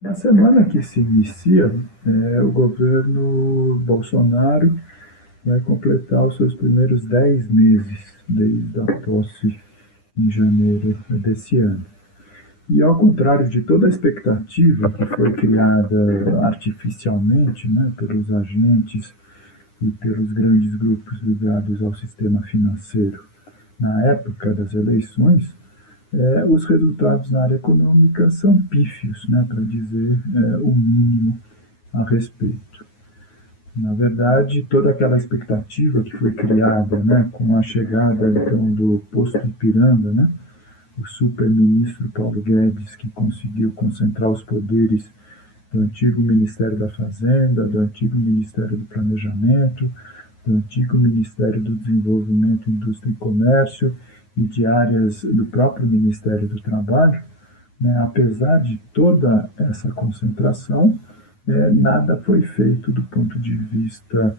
Na semana que se inicia, o governo Bolsonaro vai completar os seus primeiros 10 meses desde a posse em janeiro desse ano. E ao contrário de toda a expectativa que foi criada artificialmente, né, pelos agentes e pelos grandes grupos ligados ao sistema financeiro na época das eleições, os resultados na área econômica são pífios, né, para dizer o mínimo a respeito. Na verdade, toda aquela expectativa que foi criada, né, com a chegada então do posto Ipiranga, né, o super-ministro Paulo Guedes, que conseguiu concentrar os poderes do antigo Ministério da Fazenda, do antigo Ministério do Planejamento, do antigo Ministério do Desenvolvimento, Indústria e Comércio e de áreas do próprio Ministério do Trabalho, né, apesar de toda essa concentração, nada foi feito do ponto de vista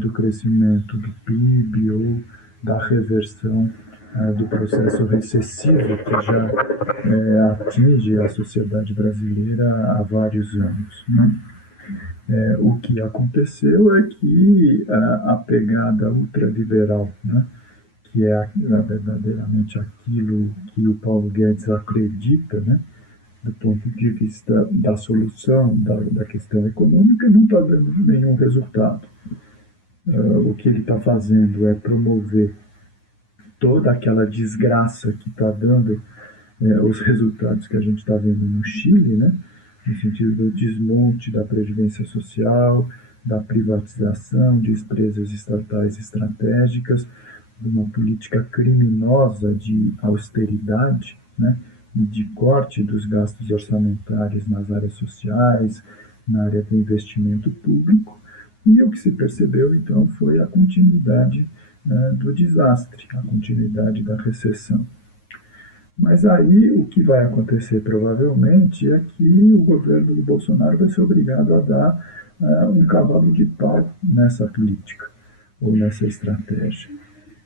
do crescimento do PIB ou da reversão do processo recessivo que já atinge a sociedade brasileira há vários anos. Né? O que aconteceu é que a pegada ultraliberal, né, que é verdadeiramente aquilo que o Paulo Guedes acredita, né, do ponto de vista da solução da questão econômica, não está dando nenhum resultado. O que ele está fazendo é promover toda aquela desgraça que está dando os resultados que a gente está vendo no Chile, né? No sentido do desmonte da previdência social, da privatização de empresas estatais estratégicas, de uma política criminosa de austeridade, né? E de corte dos gastos orçamentários nas áreas sociais, na área do investimento público. E o que se percebeu, então, foi a continuidade do desastre, a continuidade da recessão. Mas aí o que vai acontecer provavelmente é que o governo do Bolsonaro vai ser obrigado a dar um cavalo de pau nessa política ou nessa estratégia.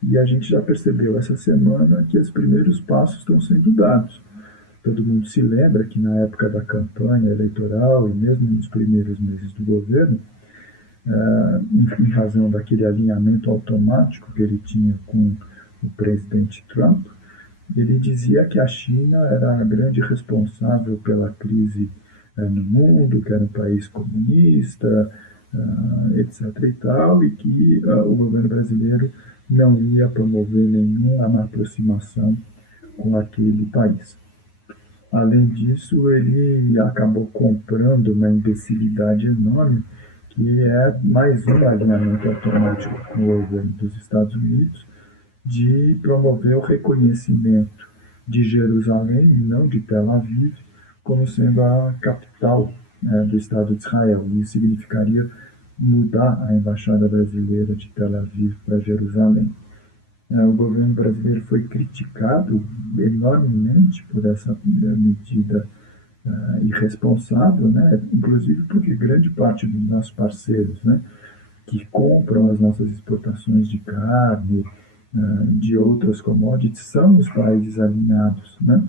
E a gente já percebeu essa semana que os primeiros passos estão sendo dados. Todo mundo se lembra que na época da campanha eleitoral e mesmo nos primeiros meses do governo, em razão daquele alinhamento automático que ele tinha com o presidente Trump, ele dizia que a China era a grande responsável pela crise no mundo, que era um país comunista, etc. e tal, e que o governo brasileiro não ia promover nenhuma aproximação com aquele país. Além disso, ele acabou comprando uma imbecilidade enorme, que é mais um alinhamento automático com o governo dos Estados Unidos, de promover o reconhecimento de Jerusalém, e não de Tel Aviv, como sendo a capital do Estado de Israel. Isso significaria mudar a embaixada brasileira de Tel Aviv para Jerusalém. O governo brasileiro foi criticado enormemente por essa medida irresponsável, né? Inclusive porque grande parte dos nossos parceiros, né, que compram as nossas exportações de carne, de outras commodities, são os países alinhados, né,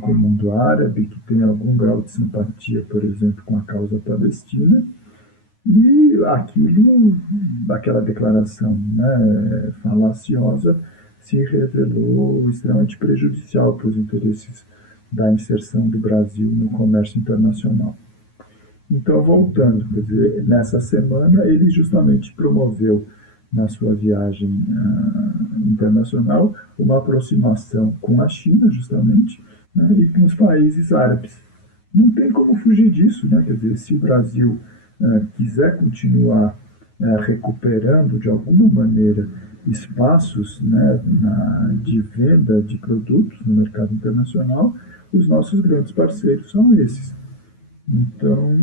com o mundo árabe, que tem algum grau de simpatia, por exemplo, com a causa palestina, e aquilo, aquela declaração, né, falaciosa, se revelou extremamente prejudicial para os interesses da inserção do Brasil no comércio internacional. Então, voltando, quer dizer, nessa semana ele justamente promoveu na sua viagem internacional uma aproximação com a China, justamente, né, e com os países árabes. Não tem como fugir disso, né? Quer dizer, se o Brasil quiser continuar recuperando de alguma maneira espaços, né, de venda de produtos no mercado internacional, os nossos grandes parceiros são esses. Então,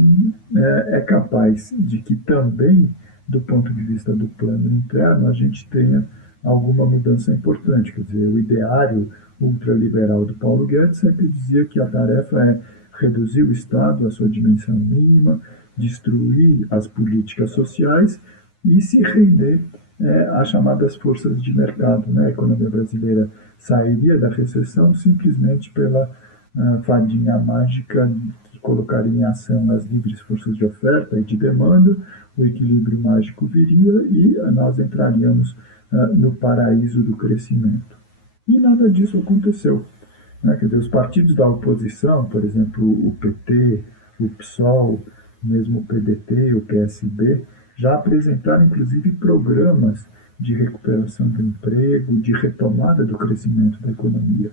é capaz de que também, do ponto de vista do plano interno, a gente tenha alguma mudança importante. Quer dizer, o ideário ultraliberal do Paulo Guedes sempre dizia que a tarefa é reduzir o Estado à sua dimensão mínima, destruir as políticas sociais e se render às chamadas forças de mercado. Né? A economia brasileira sairia da recessão simplesmente pela fadinha mágica que colocariam em ação as livres forças de oferta e de demanda, o equilíbrio mágico viria e nós entraríamos no paraíso do crescimento. E nada disso aconteceu. Né? Quer dizer, os partidos da oposição, por exemplo, o PT, o PSOL, mesmo o PDT, o PSB, já apresentaram inclusive programas de recuperação do emprego, de retomada do crescimento da economia.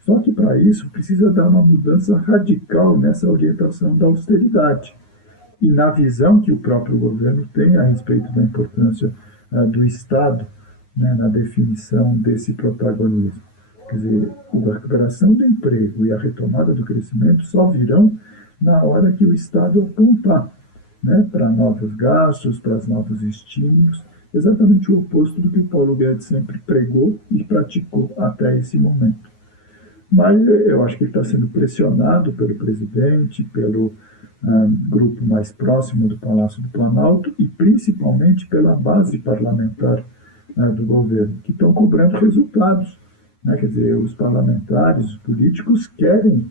Só que para isso precisa dar uma mudança radical nessa orientação da austeridade e na visão que o próprio governo tem a respeito da importância do Estado, né, na definição desse protagonismo. Quer dizer, a recuperação do emprego e a retomada do crescimento só virão na hora que o Estado apontar, né, para novos gastos, para novos estímulos, exatamente o oposto do que o Paulo Guedes sempre pregou e praticou até esse momento. Mas eu acho que ele está sendo pressionado pelo presidente, pelo grupo mais próximo do Palácio do Planalto e principalmente pela base parlamentar do governo, que estão cobrando resultados. Né? Quer dizer, os parlamentares, os políticos querem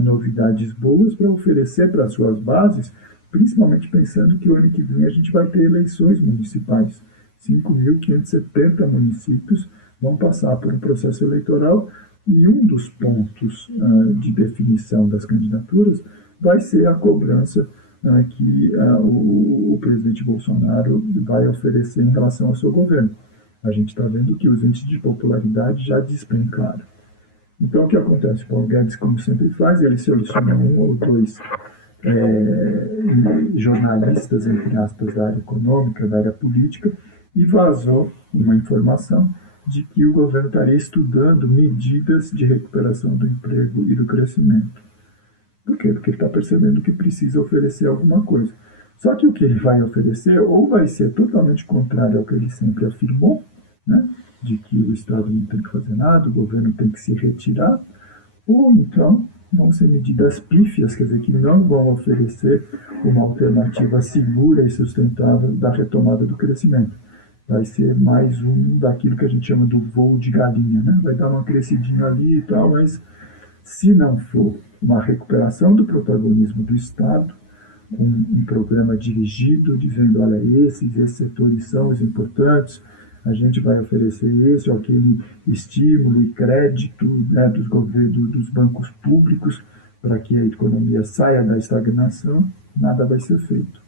novidades boas para oferecer para as suas bases, principalmente pensando que o ano que vem a gente vai ter eleições municipais. 5.570 municípios vão passar por um processo eleitoral e um dos pontos de definição das candidaturas vai ser a cobrança que o presidente Bolsonaro vai oferecer em relação ao seu governo. A gente está vendo que os índices de popularidade já despencaram. Então, o que acontece? O Paulo Guedes, como sempre faz, ele seleciona um ou dois jornalistas, entre aspas, da área econômica, da área política, e vazou uma informação de que o governo estaria estudando medidas de recuperação do emprego e do crescimento. Por quê? Porque ele está percebendo que precisa oferecer alguma coisa. Só que o que ele vai oferecer ou vai ser totalmente contrário ao que ele sempre afirmou, né, de que o Estado não tem que fazer nada, o governo tem que se retirar, ou então vão ser medidas pífias, quer dizer, que não vão oferecer uma alternativa segura e sustentável da retomada do crescimento. Vai ser mais um daquilo que a gente chama do voo de galinha, né? Vai dar uma crescidinha ali e tal, mas se não for uma recuperação do protagonismo do Estado, um programa dirigido, dizendo, olha, esses setores são os importantes, a gente vai oferecer esse ou aquele estímulo e crédito, né, dos bancos públicos para que a economia saia da estagnação, nada vai ser feito.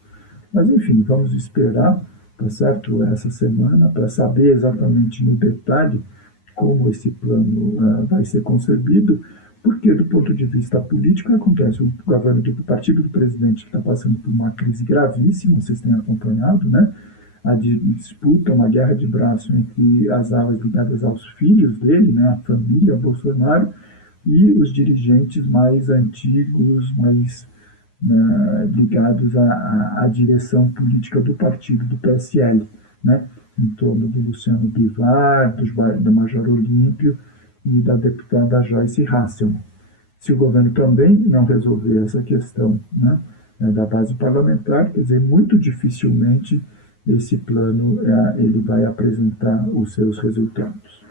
Mas, enfim, vamos esperar, tá certo, essa semana para saber exatamente no detalhe como esse plano vai ser concebido, porque do ponto de vista político acontece, o governo do partido do presidente está passando por uma crise gravíssima, vocês têm acompanhado, né? A disputa, uma guerra de braço entre as alas ligadas aos filhos dele, né, a família Bolsonaro, e os dirigentes mais antigos, mais ligados à direção política do partido, do PSL, né, em torno do Luciano Bivar, do Major Olímpio e da deputada Joyce Hasselmann. Se o governo também não resolver essa questão, né, da base parlamentar, quer dizer, muito dificilmente esse plano ele vai apresentar os seus resultados.